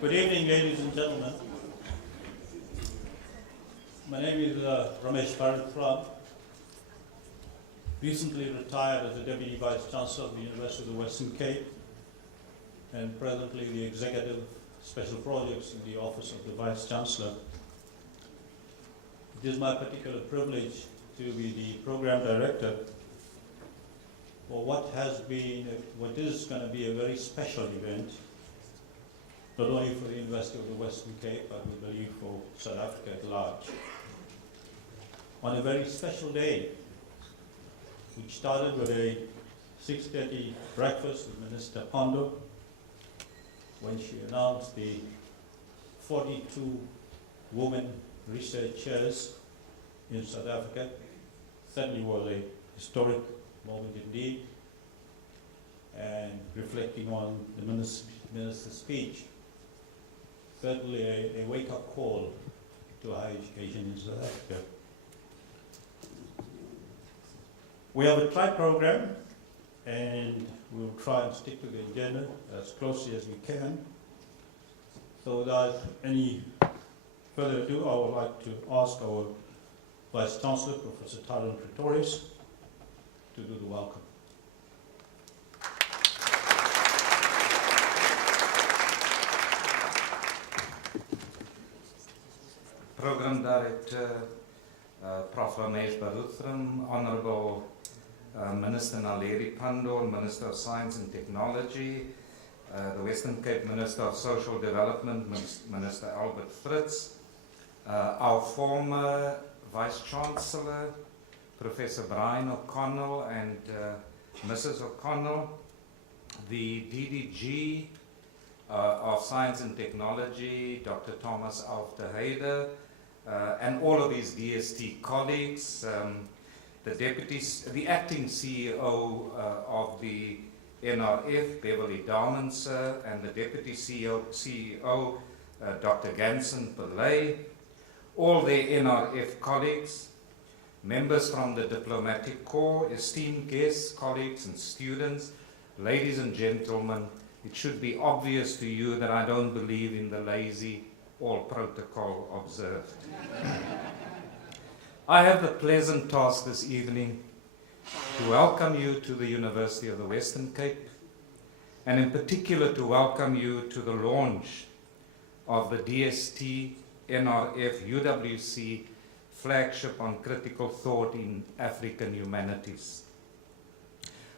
Good evening, ladies and gentlemen. My name is Ramesh Bharat, recently retired as the Deputy Vice Chancellor of the University of the Western Cape and presently the Executive Special Projects in the Office of the Vice Chancellor. It is my particular privilege to be the Program Director for what is going to be a very special event, not only for the University of the Western Cape, but we believe for South Africa at large. On a very special day, which started with a 6:30 breakfast with Minister Pandor, when she announced the 42 women research chairs in South Africa. Certainly was a historic moment indeed, and reflecting on the minister's speech, certainly a wake-up call to higher education in South Africa. We have a TRIBE program, and we'll try and stick to the agenda as closely as we can. So without any further ado, I would like to ask our Vice Chancellor, Professor Tyrone Pretorius, to do the welcome. Program Director, Prof. Ramesh Bharat, Honorable Minister Naledi Pandor, Minister of Science and Technology, the Western Cape Minister of Social Development, Minister Albert Fritz, our former Vice Chancellor, Professor Brian O'Connell and Mrs. O'Connell, the DDG of Science and Technology, Dr. Thomas Alfterheide, and all of his DST colleagues, the acting CEO of the NRF, Beverly Darmanser, and the Deputy CEO, Dr. Ganson Pillay, all their NRF colleagues, members from the Diplomatic Corps, esteemed guests, colleagues and students, ladies and gentlemen, it should be obvious to you that I don't believe in the lazy, all protocol observed. I have the pleasant task this evening to welcome you to the University of the Western Cape, and in particular to welcome you to the launch of the DST NRF UWC Flagship on Critical Thought in African Humanities.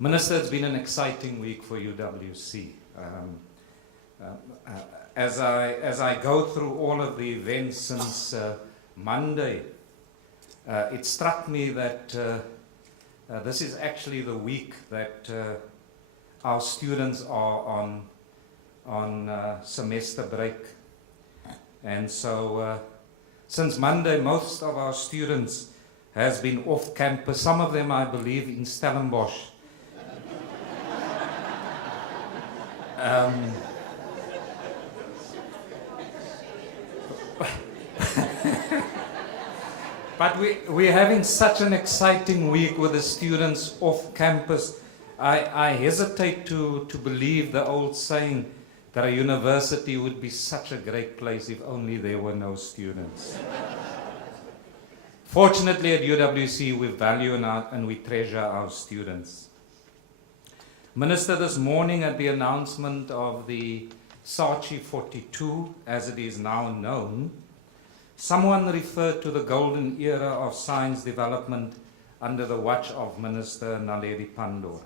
Minister, it's been an exciting week for UWC. As I go through all of the events since Monday, it struck me that this is actually the week that our students are on semester break. And so since Monday, most of our students has been off campus, some of them I believe in Stellenbosch. But we're having such an exciting week with the students off campus. I hesitate to believe the old saying that a university would be such a great place if only there were no students. Fortunately at UWC we value and we treasure our students. Minister, this morning at the announcement of the SACHI 42, as it is now known, someone referred to the golden era of science development under the watch of Minister Naledi Pandor.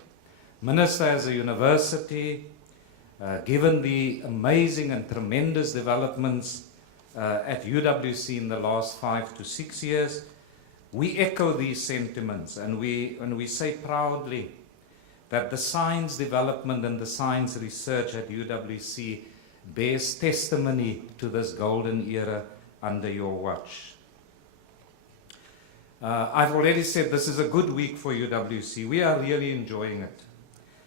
Minister, as a university, given the amazing and tremendous developments at UWC in the last 5 to 6 years, we echo these sentiments, and we say proudly that the science development and the science research at UWC bears testimony to this golden era under your watch. I've already said this is a good week for UWC. We are really enjoying it.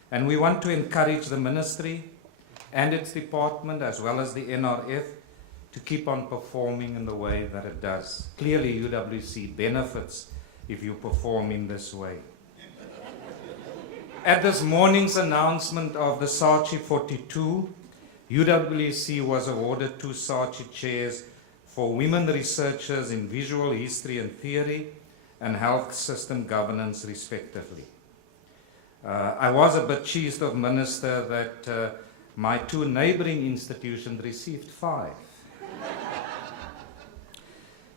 And we want to encourage the ministry and its department, as well as the NRF, to keep on performing in the way that it does. Clearly, UWC benefits if you perform in this way. At this morning's announcement of the SACHI 42, UWC was awarded 2 Saatchi chairs for women researchers in visual history and theory and health system governance, respectively. I was a bit cheesed of Minister that my 2 neighboring institutions received 5.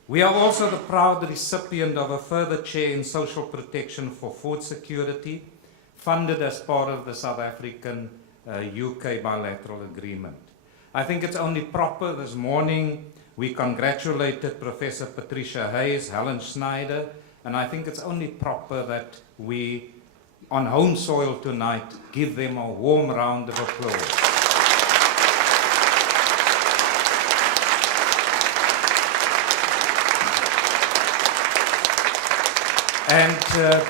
We are also the proud recipient of a further chair in social protection for food security, funded as part of the South African UK bilateral agreement. I think it's only proper this morning we congratulated Professor Patricia Hayes, Helen Schneider, and I think it's only proper that we, on home soil tonight, give them a warm round of applause. And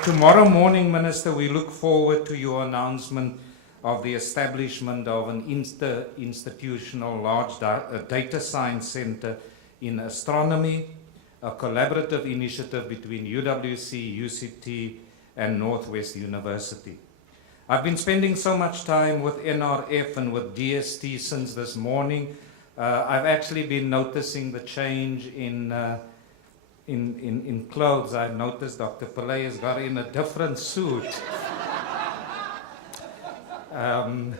tomorrow morning, Minister, we look forward to your announcement of the establishment of an institutional large data science center in astronomy, a collaborative initiative between UWC, UCT, and Northwest University. I've been spending so much time with NRF and with DST since this morning. I've actually been noticing the change in clothes. I've noticed Dr. Pillay has got in a different suit. And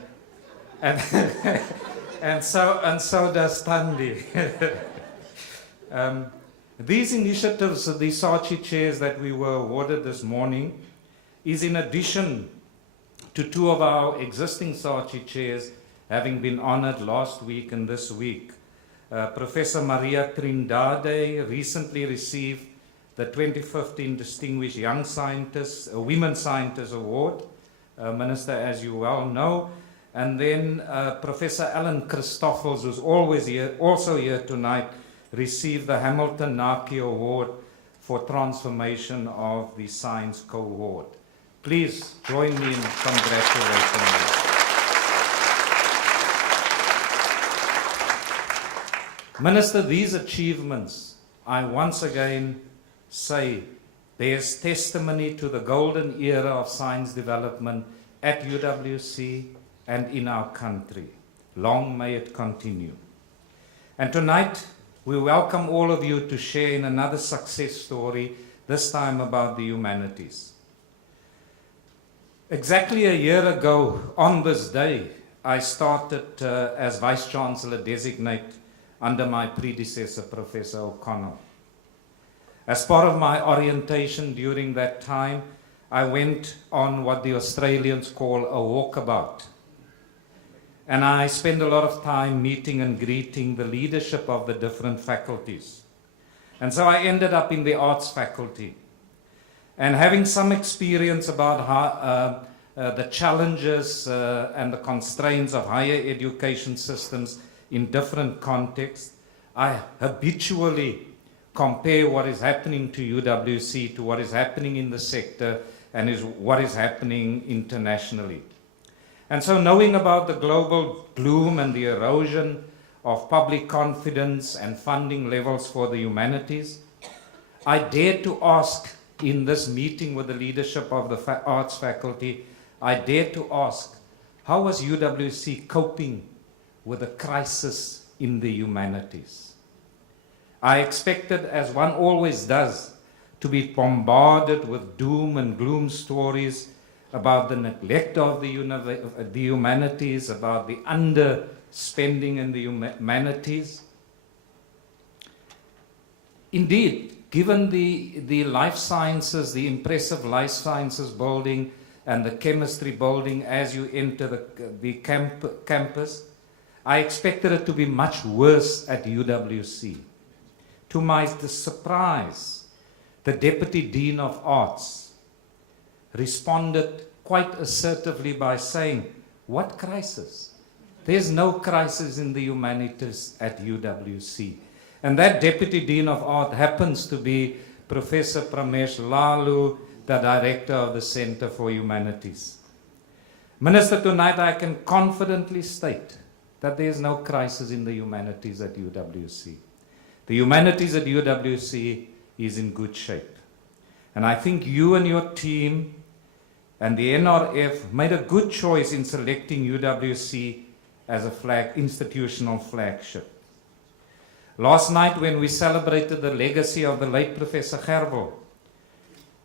so does Thandi. These initiatives, the Saatchi chairs that we were awarded this morning, is in addition to 2 of our existing Saatchi chairs having been honored last week and this week. Professor Maria Trindade recently received the 2015 Distinguished Young Scientist, Women Scientist Award, Minister, as you well know. And then Professor Alan Christoffels, who's always here, also here tonight, received the Hamilton Naki Award for transformation of the science cohort. Please join me in congratulating them. Minister, these achievements, I once again say, bears testimony to the golden era of science development at UWC and in our country. Long may it continue. And tonight, we welcome all of you to share in another success story, this time about the humanities. Exactly a year ago, on this day, I started as Vice-Chancellor designate under my predecessor, Professor O'Connell. As part of my orientation during that time, I went on what the Australians call a walkabout. And I spent a lot of time meeting and greeting the leadership of the different faculties. And so I ended up in the arts faculty. And having some experience about how, the challenges and the constraints of higher education systems in different contexts, I habitually compare what is happening to UWC to what is happening in the sector and what is happening internationally. And so knowing about the global gloom and the erosion of public confidence and funding levels for the humanities, I dared to ask in this meeting with the leadership of the arts faculty, I dared to ask, how was UWC coping with the crisis in the humanities? I expected, as one always does, to be bombarded with doom and gloom stories about the neglect of the humanities, about the underspending in the humanities. Indeed, given the life sciences, the impressive life sciences building and the chemistry building as you enter the campus, I expected it to be much worse at UWC. To my surprise, the Deputy Dean of Arts responded quite assertively by saying, "What crisis? There's no crisis in the humanities at UWC." And that Deputy Dean of Art happens to be Professor Pramesh Lalu, the Director of the Center for Humanities. Minister, tonight I can confidently state that there's no crisis in the humanities at UWC. The humanities at UWC is in good shape. And I think you and your team and the NRF made a good choice in selecting UWC as a institutional flagship. Last night, when we celebrated the legacy of the late Professor Gerwel,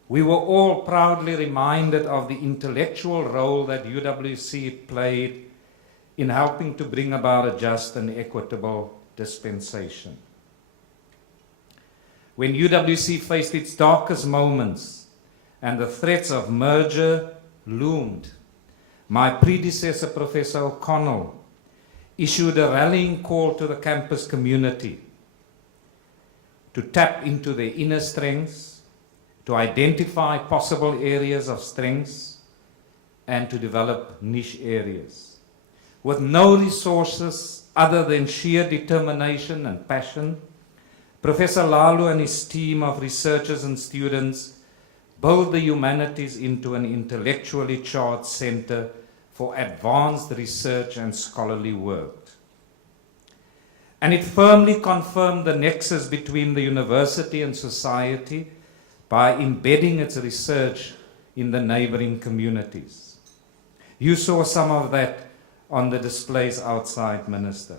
we were all proudly reminded of the intellectual role that UWC played in helping to bring about a just and equitable dispensation. When UWC faced its darkest moments and the threats of merger loomed, my predecessor, Professor O'Connell, issued a rallying call to the campus community to tap into their inner strengths, to identify possible areas of strengths, and to develop niche areas. With no resources other than sheer determination and passion, Professor Lalu and his team of researchers and students built the humanities into an intellectually charged center for advanced research and scholarly work. And it firmly confirmed the nexus between the university and society by embedding its research in the neighboring communities. You saw some of that on the displays outside, Minister.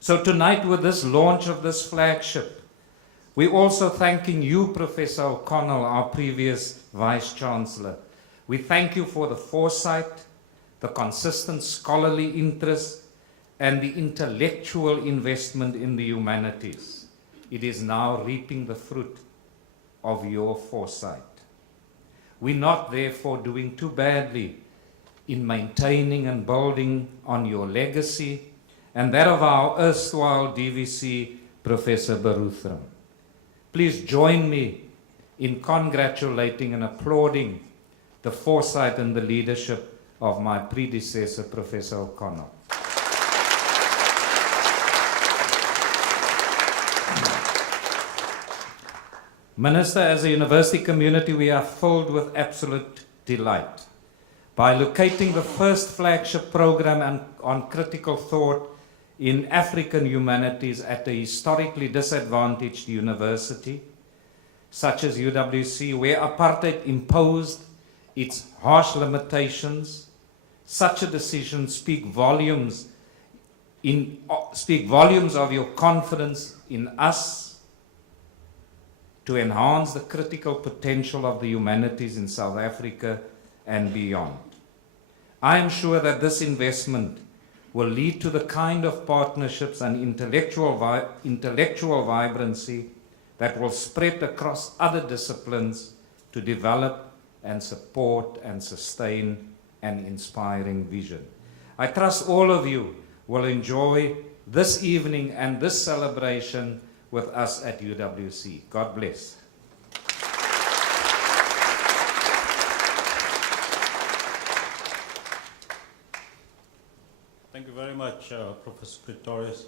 So tonight, with this launch of this flagship, we're also thanking you, Professor O'Connell, our previous Vice-Chancellor. We thank you for the foresight, the consistent scholarly interest, and the intellectual investment in the humanities. It is now reaping the fruit of your foresight. We're not therefore doing too badly in maintaining and building on your legacy and that of our erstwhile DVC, Professor Baruthram. Please join me in congratulating and applauding the foresight and the leadership of my predecessor, Professor O'Connell. Minister, as a university community, we are filled with absolute delight. By locating the first flagship program on critical thought in African humanities at a historically disadvantaged university, such as UWC, where apartheid imposed its harsh limitations, such a decision speaks volumes of your confidence in us to enhance the critical potential of the humanities in South Africa and beyond. I am sure that this investment will lead to the kind of partnerships and intellectual vibrancy that will spread across other disciplines to develop and support and sustain an inspiring vision. I trust all of you will enjoy this evening and this celebration with us at UWC. God bless. Thank you very much, Professor Pretorius.